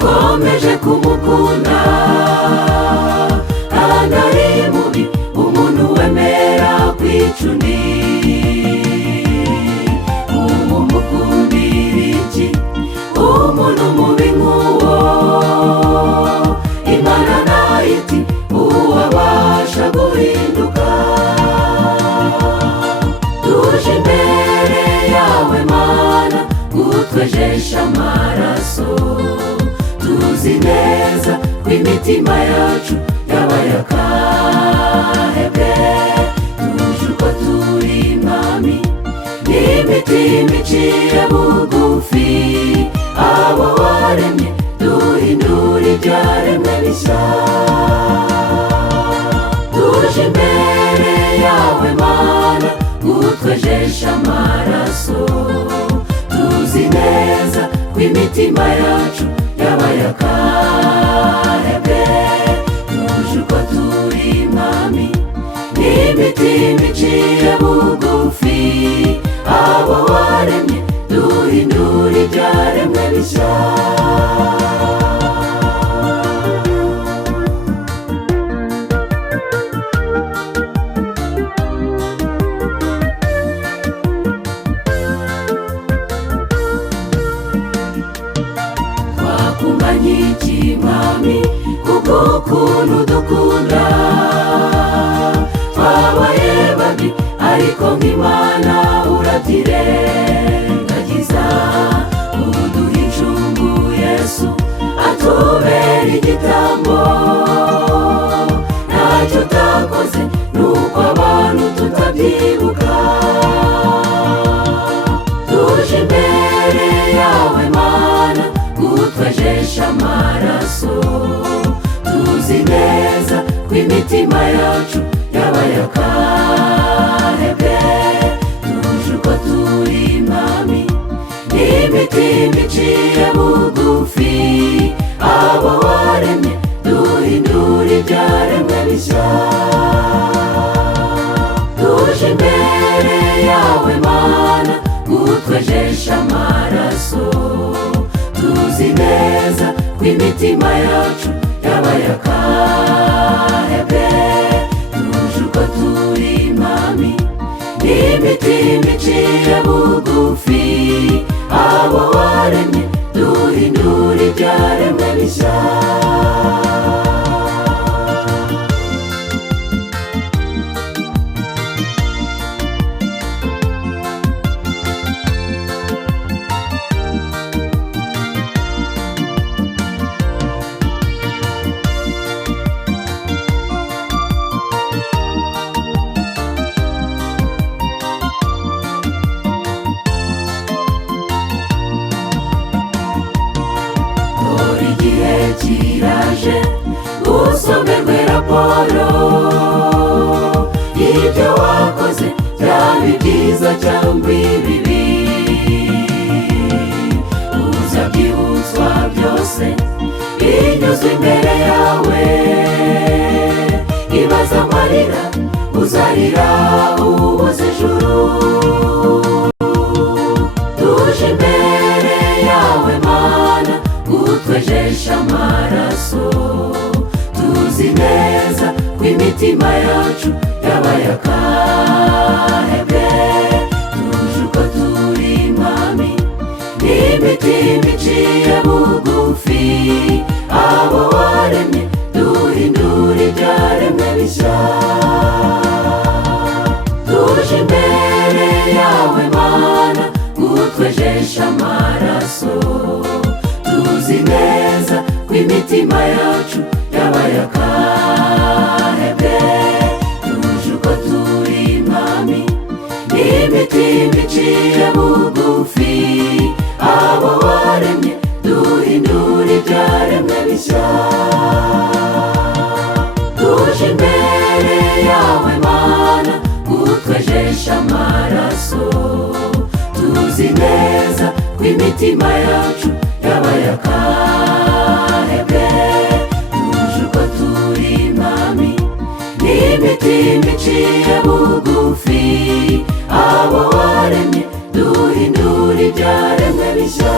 dukomeje kumukunda kandi ari mubi umuntu wemera kwica undi. Umukundira iki umuntu mubi nk'uwo? Imana nayo iti uwabasha guhinduka. Tuje imbere yawe Mana gutwejesha amaraso, tuzi neza ko imitima yacu yabaye akahebwe. Tuje uko turi Mwami n'imitima iciye bugufi, abo waremye duhindura ibyaremwe bishya. Tuje imbere yawe Mana gutwejesha amaraso, tuzi neza ko imitima yacu yabaye akahebwe. Tuje uko turi Mwami n'imitima iciye bugufi, abo waremye duhindura ibyaremwe bishya. Twakunganye iki Mwami kubw'ukuntu dukunda? Twabaye babi ariko nk'Imana urabyirengagiza. Uduha incungu Yesu atubera igitambo, ntacyo utakoze nuko abantu tutabyibuka. Tuje imbere yawe Mana gutwejesha amaraso, tuzi neza ko imitima yacu yabaye akahebwe. Tuje uko turi Mwami n'imitima iciye bugufi, abo waremye duhindura ibyaremwe bishya. Tuje imbere yawe Mana gutwejesha amaraso, tuzi neza ko imitima yacu yabaye akahebwe. Tuje uko turi Mwami n'imitima iciye bugufi, abo waremye duhindura ibyaremwe bishya. Kiraje usomerwe raporo y'ibyo wakoze, byaba ibyiza cyangwa ibibi. Uzabyibutswa byose binyuze imbere yawe. Ibaza amarira uzarira ubuze ijuru. Tuje imbere yawe Mana gutwejesha amaraso, tuzi neza ko imitima yacu yabaye akahebwe. Tuje uko turi Mwami n'imitima iciye bugufi, abo waremye duhindura ibyaremwe bishya. Tuje imbere yawe Mana gutwejesha amaraso, tuzi neza ko imitima yacu yabaye akahebwe. Tuje uko turi Mwami n'imitima iciye bugufi, abo waremye duhindura ibyaremwe bishya. Tuje imbere yawe Mana gutwejesha amaraso, tuzi neza ko imitima yacu yabaye akahebwe. Tuje uko turi Mwami n'imitima iciye bugufi, abo waremye duhindura ibyaremwe bishya.